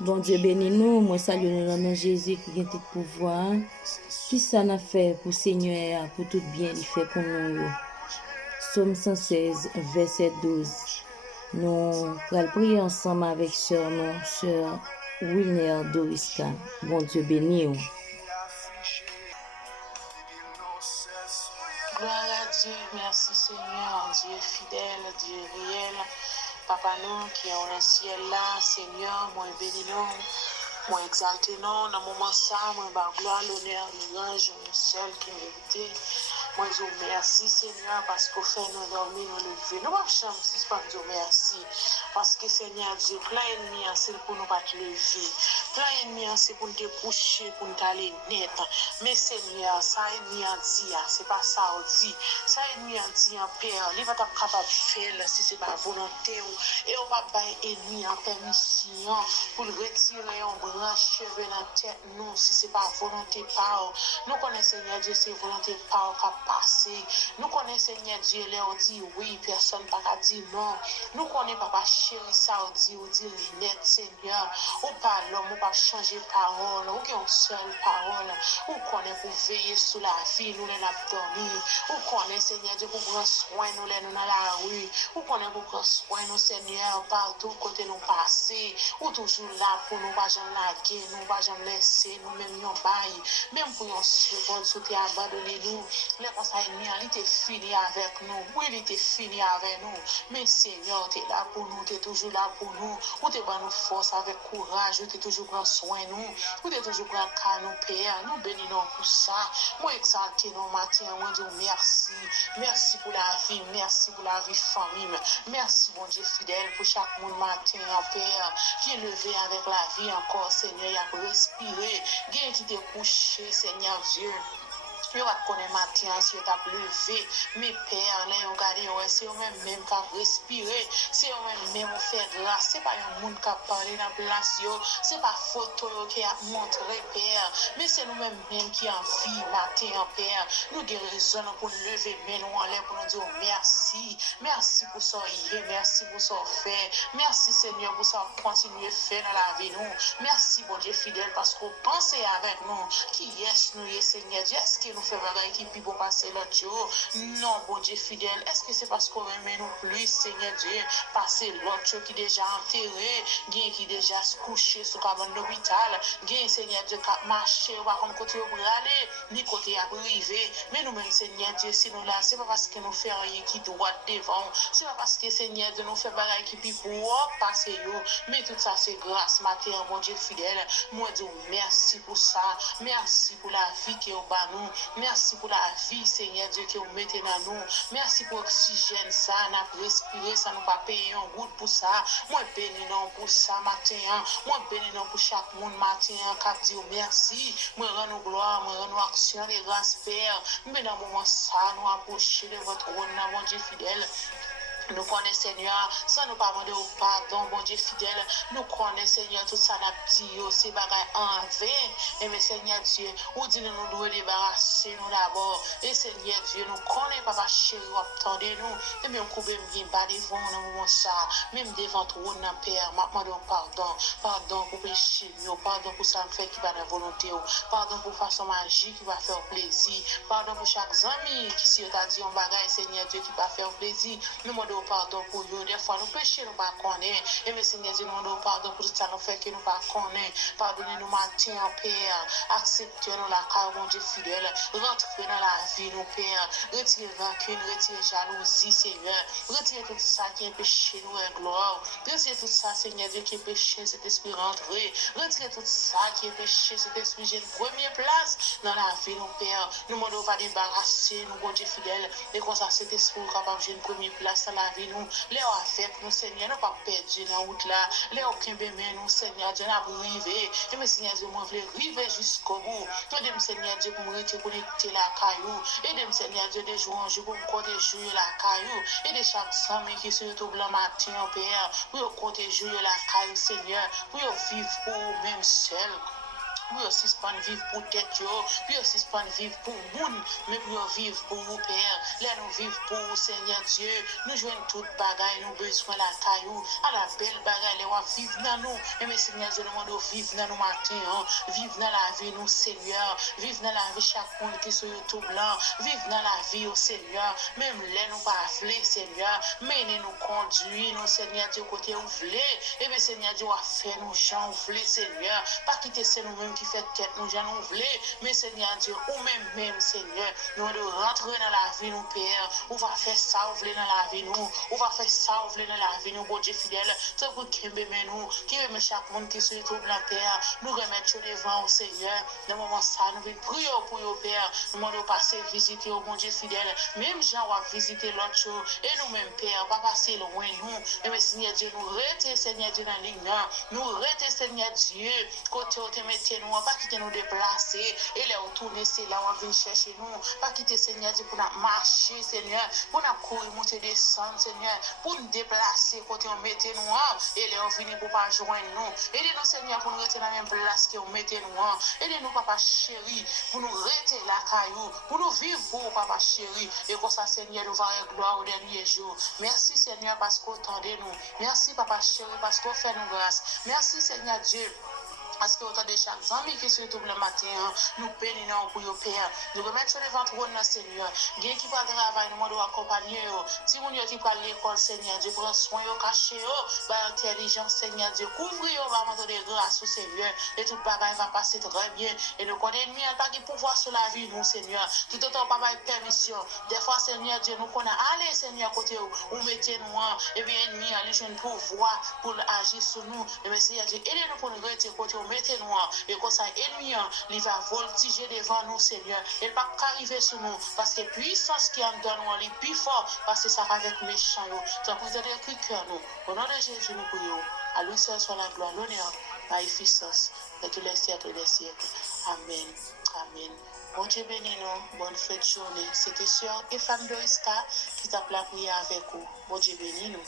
Bon Dieu bénis nous, moi salue nous dans le nom de Jésus qui a tout pouvoir. Qui ça n'a fait pour Seigneur, pour tout bien il fait pour nous. Psaume 116, verset 12. Nous allons prier ensemble avec sœur Wilner Doriska. Bon Dieu bénis nous. Gloire à Dieu, merci Seigneur, Dieu fidèle, Dieu réel. Papa nous qui est dans le ciel là, Seigneur, moi bénis nous, moi exalté nous, dans le moment ça, moi par gloire, l'honneur, louange, nous seul qui mérite. Moi je vous remercie Seigneur parce qu'au fait nous dormir, nous lever. Nous pas chambre si pas nous merci parce que Seigneur Dieu, plein ennemi c'est pour nous pas te lever. Plein ennemi c'est pour nous te coucher, pour nous aller net. Mais Seigneur, ça ennemi a dit, c'est pas ça on dit. Ça ennemi a dit en père, il va pas capable de faire si c'est pas volonté et on va pas ennemi en permission pour retirer un branche cheveux dans la tête nous si c'est pas volonté par. Nous connaissons Seigneur Dieu, c'est volonté par qui passer. Nous connaissons Seigneur Dieu, on dit oui, personne pas dit non. Nous connaissons papa chéri ça on dit net Seigneur. Ou pas l'homme, ou pas changer parole, ou qui ont seule parole. Ou connaît pour veiller sur la vie, nous les dormir. Ou connaît Seigneur Dieu pour prendre soin nous les dans la rue. Ou connaît pour prendre soin nous Seigneur partout côté nous passer. Ou toujours là pour nous pas jamais laguer, nous pas jamais laisser, nous même nous bail. Même pour nous seconde sous t'es abandonné nous. Les conseils il était fini avec nous. Oui, il était fini avec nous. Mais Seigneur, tu es là pour nous, tu es toujours là pour nous. Ou tu es nous force avec courage, ou tu es toujours prend soin nous. Ou tu es toujours prend cas nous Père. Nous bénissons pour ça. Moi exalté nous matin, moi Dieu merci. Merci pour la vie, merci pour la vie famille. Merci mon Dieu fidèle pour chaque monde matin en Père qui est levé avec la vie encore Seigneur, il a respiré. Bien qui t'est couché Seigneur Dieu. Yo va connaître matin si tu as levé mes pères là on garder c'est eux même qui respirer c'est eux même faire grâce c'est pas un monde qui parler dans place yo c'est pas photo qui a montré père mais c'est nous même qui en vie matin en père nous avons raison pour lever mais nous en l'air pour nous dire merci pour ça merci pour ça fait merci Seigneur pour ça continuer faire dans la vie nous merci bon Dieu fidèle parce qu'on pense avec nous qui est nous Seigneur Dieu est-ce que nous fait bagaille qui puis bon passer l'autre jour non bon Dieu fidèle est-ce que c'est parce qu'on aime nous plus Seigneur Dieu passer l'autre jour qui déjà enterré qui déjà couché sur cabane d'hôpital Seigneur Dieu qui marché ou pas comme côté pour aller ni côté à arriver mais nous même Seigneur Dieu si nous là c'est pas parce que nous fait rien qui doit devant c'est pas parce que Seigneur Dieu nous fait bagaille qui puis pour passer yo mais tout ça c'est grâce matin mon Dieu fidèle moi dis merci pour ça merci pour la vie qui est au bas nous merci pour la vie Seigneur Dieu que vous mettez dans nous merci pour l'oxygène ça n'a respirer ça nous pas payer un goutte pour ça moi béni non pour ça matin moi béni non pour chaque monde matin qui dit merci moi rends gloire moi rends action de grâce Père mais dans moment ça nous approcher de votre trône mon Dieu fidèle. Nous connaissons Seigneur, sans nous pas demander au pardon, bon Dieu fidèle, nous connaissons Seigneur, tout ça n'a dit, c'est bagaille en vain. Mais Seigneur Dieu, ou dit nous devons débarrasser nous d'abord. Et Seigneur Dieu, nous connaissons papa chéri, attendez-nous. Et même qu'on peut bien bas devant dans le moment ça, même devant tout dans Père, maintenant pardon pour péché, pardon pour ça me fait qui va la volonté, pardon pour façon magique qui va faire plaisir, pardon pour chaque ami qui s'y a dit en bagaille, Seigneur Dieu, qui va faire plaisir. Nous demandons pardon pour eux. Des fois, nous péchons, nous pas connaître. Et mais Seigneur Dieu, nous demandons pardon pour tout ça, nous fait que nous pas connaître. Pardonnez-nous matin, Père. Acceptez-nous la carte, mon Dieu fidèle. Rentrez dans la vie, nous, Père. Retirez rancune, retirez jalousie, Seigneur. Retirez tout ça qui est péché, nous, et gloire. Retirez tout ça, Seigneur Dieu, qui est péché, cet esprit rentré. Retirez tout ça qui est péché, cet esprit, j'ai une première place dans la vie, nous, Père. Nous demandons pas débarrasser, nous, mon Dieu fidèle. Et comme ça, cet esprit capable de jouer une première place dans la vie, nous. Les avec nous, Seigneur, nous pas perdu dans la route là. Les aucun bémé, nous, Seigneur, Dieu, nous arrivé. Et mais, Seigneur Dieu, moi, je veux arriver jusqu'au bout. Aidez-moi, Seigneur Dieu, pour me rester connecté la caillou. Aidez-moi, Seigneur Dieu, de jouer en jeu pour me compter jouer la caillou. Et de chaque semaine qui se retrouve blanc matin, Père, pour compter jouer la caillou, Seigneur, pour vivre pour même seul. pour suspendre vivre pour tête, pour suspendre vivre pour monde, mais pour vivre pour vous, Père. Là, nous vivons pour vous, Seigneur Dieu. Nous jouons toute bagaille, nous besoin la caillou, à la belle bagaille, les vivre dans nous. Et mais Seigneur Dieu, nous demandons vivre dans nous matin, vivre dans la vie, nous, Seigneur. Vivre dans la vie, chaque monde qui sur YouTube blanc. Vivre dans la vie, au Seigneur. Même là, nous pas afflés, Seigneur. Menez-nous, conduire, nous, Seigneur Dieu, côté où vous voulez. Et bien, Seigneur Dieu, faire nous, gens, vous voulez, Seigneur. Pas quitter c'est nous-mêmes qui fait tête, nous, gens, nous voulez. Mais Seigneur Dieu, ou même, Seigneur, nous devons rentrer dans la vie, nous, Père. On va faire ça, vous voulez, dans la vie, nous. On va faire ça, vous voulez, dans la vie, nous, bon Dieu fidèle. C'est pour qui nous, qui aime chaque monde qui se trouve dans la Père. Nous remettre devant au Seigneur. Dans le moment ça, nous venons prier pour vous, Père. Nous demandons passer visiter au bon Dieu fidèle. Même gens va visiter l'autre chose. Et nous-mêmes, Père, pas passer loin, nous. Et mais Seigneur Dieu, nous restons, Seigneur Dieu, dans la ligne. Nous restons, Seigneur Dieu, côté où te mettez nous, pas quitter nous déplacer. Et là, retourner, c'est là où on vient chercher nous. Pas quitter, Seigneur Dieu, pour nous marcher, Seigneur. Pour nous courir, monter, descendre, Seigneur. Pour nous déplacer, côté où mettez nous. Et là, on vient pour pas joindre nous. Aidez-nous, Seigneur, pour nous rester dans la même place que vous mettez nous. Aidez-nous, Papa chéri, pour nous rester la caillou, pour nous vivre pour Papa chéri. Et comme ça, Seigneur, nous verrons gloire au dernier jour. Merci, Seigneur, parce que vous tendez nous. Merci, Papa chéri, parce que vous faites nous grâce. Merci, Seigneur Dieu. Parce que autant de chaque ami qui se trouve le matin, nous bénissons pour le Père. Nous remettons devant toi, Seigneur. Bien qui va travailler, nous devons accompagner. Si vous qui va à l'école, Seigneur Dieu, prends soin, cacher, par intelligence, Seigneur Dieu, couvrir, va de grâce au Seigneur. Et toute bagaille va passer très bien. Et nous connaissons mieux, pas de pouvoir sur la vie, nous, Seigneur. Tout autant, pas de permission. Des fois, Seigneur Dieu, nous connaissons. Allez, Seigneur, côté où mettez nous, et bien, ennemi, allez, je ne pouvoir pour agir sur nous. Et bien, Seigneur Dieu, aidez-nous pour nous retirer côté où mettez-nous, et comme ça, ennemi, il va voltiger devant nous, Seigneur. Il ne va pas arriver sur nous, parce que puissance qui en donne nous, il est plus fort, parce que ça va avec méchant. Donc, vous avez écrit cœur, nous. Au nom de Jésus, nous prions. À lui seul soit la gloire, l'honneur, la puissance, de tous les siècles des siècles. Amen. Amen. Bon Dieu bénis nous, bonne fête de journée. C'était Sœur et femme de Iska qui t'a la prière avec vous. Bon Dieu bénis nous.